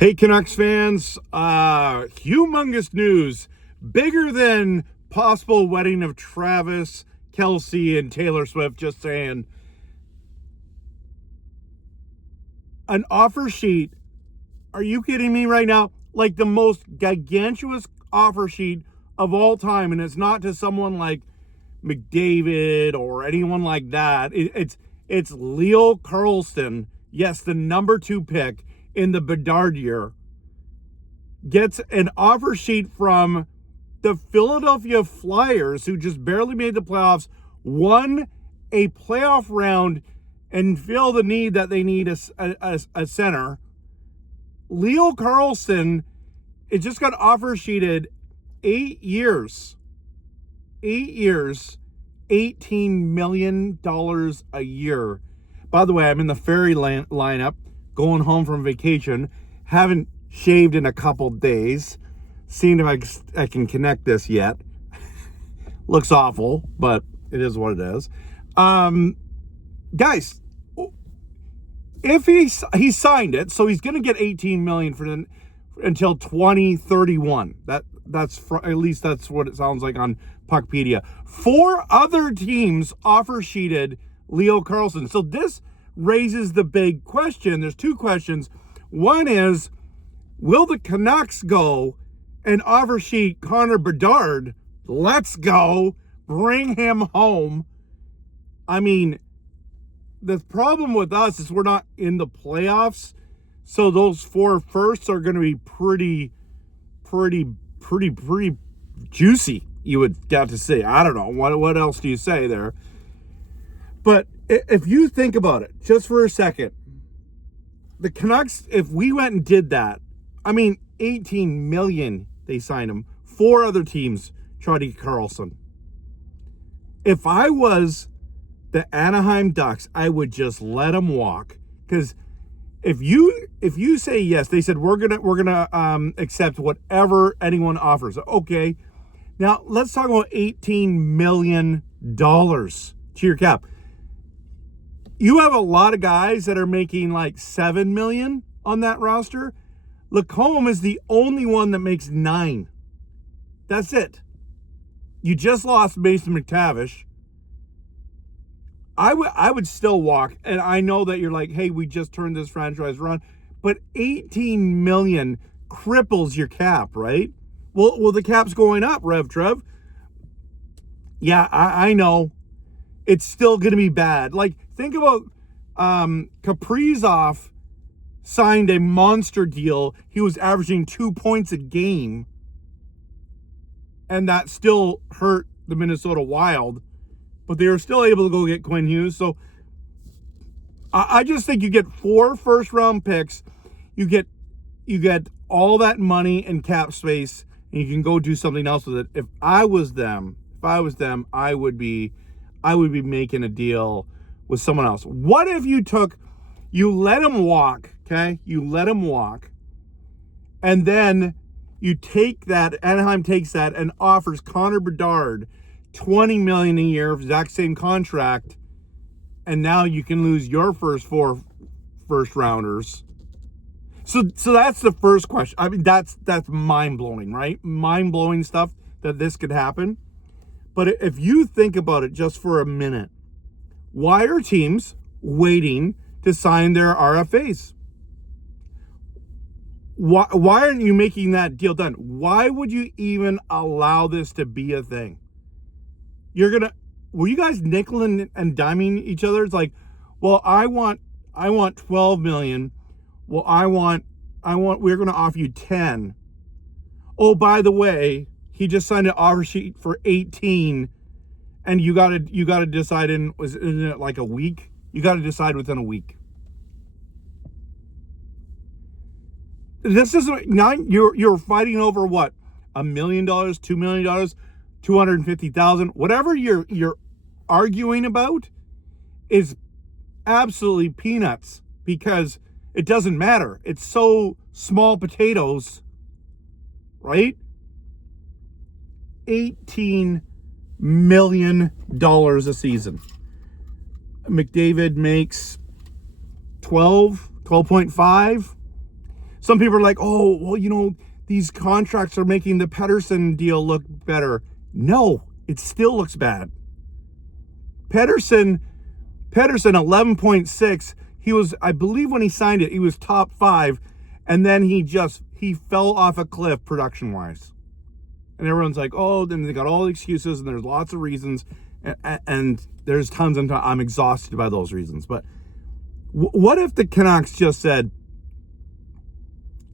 Hey, Canucks fans, humongous news, bigger than possible wedding of Travis Kelce and Taylor Swift, just saying. An offer sheet, are you kidding me right now? Like the most gigantuous offer sheet of all time, and it's not to someone like McDavid or anyone like that. It's Leo Carlston, yes, the number 2 pick in the Bedard year, gets an offer sheet from the Philadelphia Flyers, who just barely made the playoffs, won a playoff round, and feel the need that they need a center. Leo Carlston, it just got offer sheeted 8 years, $18 million a year. By the way, I'm in the ferry lineup, going home from vacation. Haven't shaved in a couple days. Seeing if I can connect this yet. Looks awful, but it is what it is. Guys, if he signed it, so he's going to get $18 million until 2031. At least that's what it sounds like on Puckpedia. 4 other teams offer sheeted Leo Carlston. So this raises the big question. There's 2 questions. One is, will the Canucks go and offer sheet Connor Bedard? Let's go. Bring him home. I mean, the problem with us is we're not in the playoffs, so those 4 firsts are going to be pretty juicy, you would have to say. I don't know. What else do you say there? But if you think about it just for a second, the Canucks, if we went and did that, I mean, $18 million they signed him. 4 other teams tried to get Carlsson. If I was the Anaheim Ducks, I would just let him walk. Because if you say yes, they said we're gonna accept whatever anyone offers. Okay, now let's talk about $18 million to your cap. You have a lot of guys that are making like $7 million on that roster. Lacombe is the only one that makes $9 million. That's it. You just lost Mason McTavish. I would still walk, and I know that you're like, hey, we just turned this franchise around, but $18 million cripples your cap, right? Well, the cap's going up, RevTrev. Yeah, I know. It's still going to be bad. Like, think about Kaprizov signed a monster deal. He was averaging 2 points a game, and that still hurt the Minnesota Wild, but they were still able to go get Quinn Hughes. So I just think you get 4 first-round picks. You get all that money and cap space, and you can go do something else with it. If I was them, I would be making a deal with someone else. What if you let him walk, okay? You let him walk, and then you take that, Anaheim takes that and offers Connor Bedard $20 million a year, exact same contract, and now you can lose your first 4 first rounders. So that's the first question. I mean, that's mind-blowing, right? Mind-blowing stuff that this could happen. But if you think about it just for a minute, why are teams waiting to sign their RFAs? Why aren't you making that deal done? Why would you even allow this to be a thing? Were you guys nickel and diming each other? It's like, well, I want $12 million. Well, we're going to offer you 10. Oh, by the way, he just signed an offer sheet for 18, and you got to decide isn't it like a week? You got to decide within a week. This is you're fighting over what? $1 million, $2 million, $250,000, whatever you're arguing about is absolutely peanuts, because it doesn't matter. It's so small potatoes, right? $18 million a season. McDavid makes 12.5. Some people are like, oh, well, these contracts are making the Pettersson deal look better. No, it still looks bad. Pettersson 11.6. He was, I believe when he signed it, he was top 5. And then he fell off a cliff production-wise. And everyone's like, oh, then they got all the excuses, and there's lots of reasons. And there's tons and tons. I'm exhausted by those reasons. But what if the Canucks just said,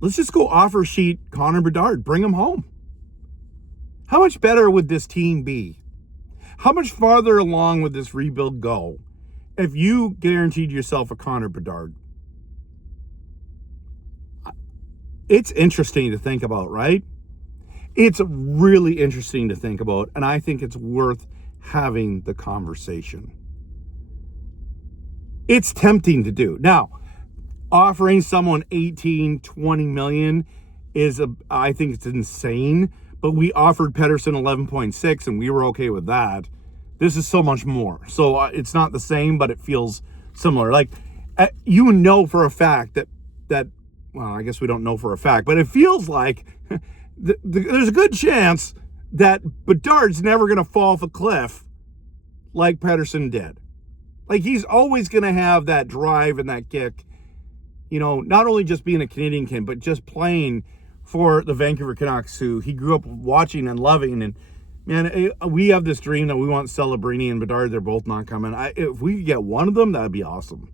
let's just go offer sheet Connor Bedard, bring him home? How much better would this team be? How much farther along would this rebuild go if you guaranteed yourself a Connor Bedard? It's interesting to think about, right? It's really interesting to think about, and I think it's worth having the conversation. It's tempting to do. Now, offering someone 18, 20 million I think it's insane, but we offered Pettersson 11.6 and we were okay with that. This is so much more. So it's not the same, but it feels similar. Like, for a fact that well, I guess we don't know for a fact, but it feels like there's a good chance that Bedard's never going to fall off a cliff like Pettersson did. Like, he's always going to have that drive and that kick, not only just being a Canadian kid, but just playing for the Vancouver Canucks, who he grew up watching and loving. And, man, we have this dream that we want Celebrini and Bedard. They're both not coming. If we could get one of them, that would be awesome.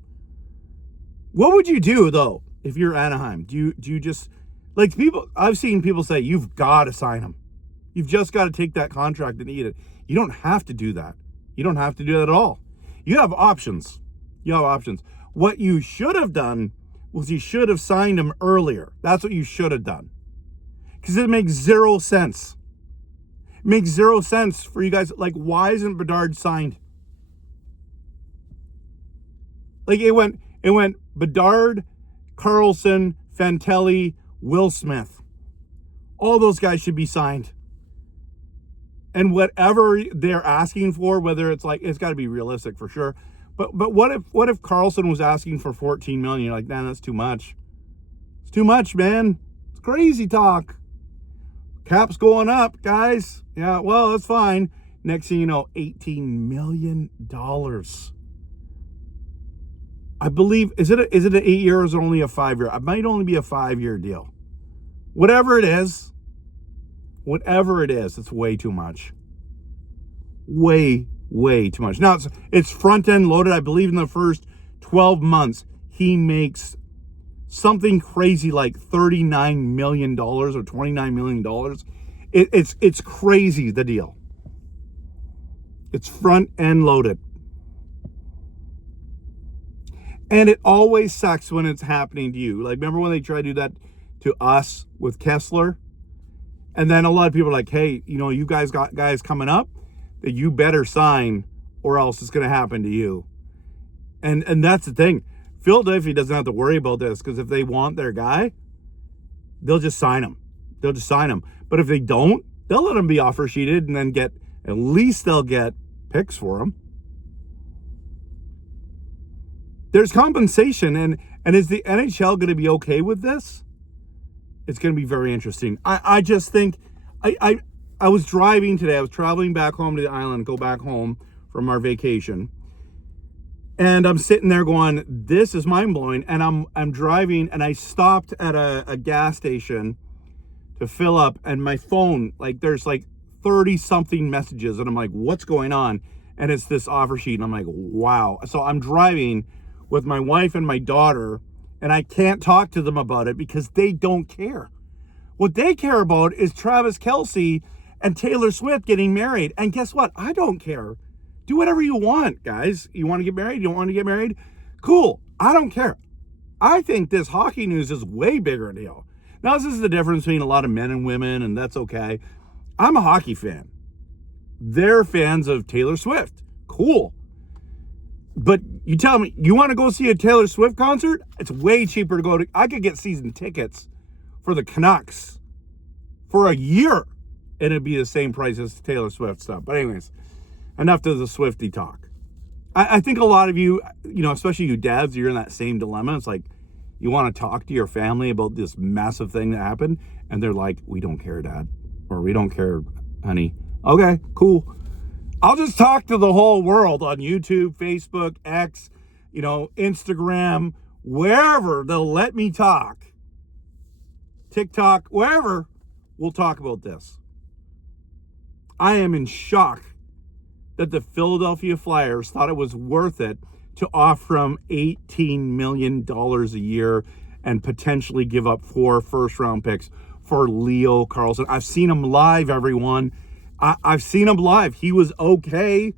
What would you do, though, if you're Anaheim? Do you just, like, I've seen people say, you've got to sign him. You've just got to take that contract and eat it. You don't have to do that. You don't have to do that at all. You have options. What you should have done was you should have signed him earlier. That's what you should have done. Because it makes zero sense. It makes zero sense for you guys. Like, why isn't Bedard signed? Like, it went Bedard, Karlsson, Fantelli, Will Smith. All those guys should be signed. And whatever they're asking for, whether it's like, it's got to be realistic for sure. But what if Karlsson was asking for 14 million? You're like, man, that's too much. It's too much, man. It's crazy talk. Cap's going up, guys. Yeah, well, that's fine. Next thing you know, $18 million. I believe, is it an 8-year or is it only a 5-year? It might only be a 5-year deal. Whatever it is, it's way too much. Way too much. Now, it's front-end loaded. I believe in the first 12 months, he makes something crazy like $39 million or $29 million. It's crazy, the deal. It's front-end loaded. And it always sucks when it's happening to you. Like, remember when they tried to do that to us with Kessler? And then a lot of people are like, hey, you guys got guys coming up that you better sign or else it's going to happen to you. And that's the thing. Philadelphia doesn't have to worry about this because if they want their guy, they'll just sign him. But if they don't, they'll let him be offer sheeted and then at least they'll get picks for him. There's compensation. And is the NHL going to be okay with this? It's going to be very interesting. I just think, I was driving today. I was traveling back home to the island, go back home from our vacation. And I'm sitting there going, this is mind-blowing. And I'm driving, and I stopped at a gas station to fill up. And my phone, like, there's like 30-something messages. And I'm like, what's going on? And it's this offer sheet. And I'm like, wow. So I'm driving with my wife and my daughter, and I can't talk to them about it because they don't care. What they care about is Travis Kelce and Taylor Swift getting married. And guess what? I don't care. Do whatever you want, guys. You want to get married? You don't want to get married? Cool. I don't care. I think this hockey news is way bigger deal. Now, this is the difference between a lot of men and women, and that's okay. I'm a hockey fan. They're fans of Taylor Swift. Cool. But you tell me, you want to go see a Taylor Swift concert? It's way cheaper to go to. I could get season tickets for the Canucks for a year, and it'd be the same price as Taylor Swift stuff. But anyways, enough to the Swiftie talk. I think a lot of you, especially you dads, you're in that same dilemma. It's like, You want to talk to your family about this massive thing that happened? And they're like, we don't care, Dad. Or we don't care, honey. Okay, cool. I'll just talk to the whole world on YouTube, Facebook, X, Instagram, wherever they'll let me talk. TikTok, wherever, we'll talk about this. I am in shock that the Philadelphia Flyers thought it was worth it to offer him $18 million a year and potentially give up 4 first-round picks for Leo Carlsson. I've seen him live, everyone. I've seen him live. He was okay.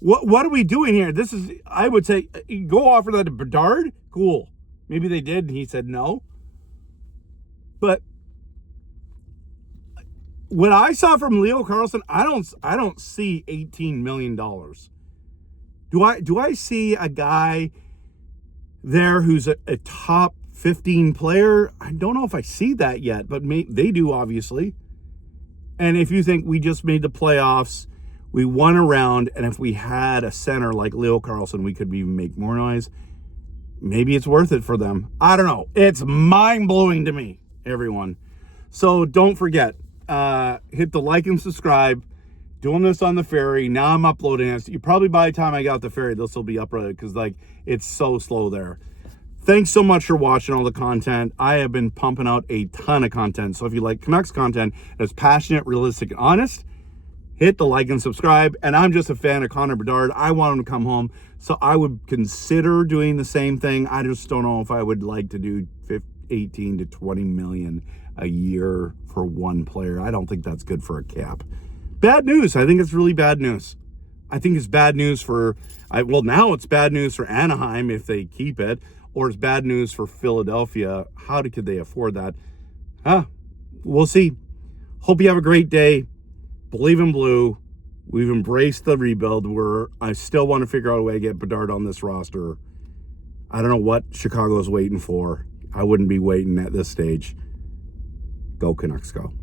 What are we doing here? This is, I would say, go offer that to Bedard. Cool. Maybe they did, and he said no. But what I saw from Leo Carlsson, I don't see $18 million. Do I see a guy there who's a top 15 player? I don't know if I see that yet, but they do, obviously. And if you think we just made the playoffs, we won a round, and if we had a center like Leo Carlsson, we could even make more noise. Maybe it's worth it for them. I don't know. It's mind-blowing to me, everyone. So don't forget, hit the like and subscribe. Doing this on the ferry. Now I'm uploading it. You probably by the time I got off the ferry, this will be uploaded because it's so slow there. Thanks so much for watching all the content. I have been pumping out a ton of content. So if you like Canucks content that's passionate, realistic, and honest, hit the like and subscribe. And I'm just a fan of Connor Bedard. I want him to come home. So I would consider doing the same thing. I just don't know if I would like to do 18 to 20 million a year for one player. I don't think that's good for a cap. Bad news. I think it's really bad news. I think it's bad news now it's bad news for Anaheim if they keep it, or it's bad news for Philadelphia. How could they afford that? We'll see. Hope you have a great day. Believe in blue. We've embraced the rebuild. I still want to figure out a way to get Bedard on this roster. I don't know what Chicago's waiting for. I wouldn't be waiting at this stage. Go Canucks, go.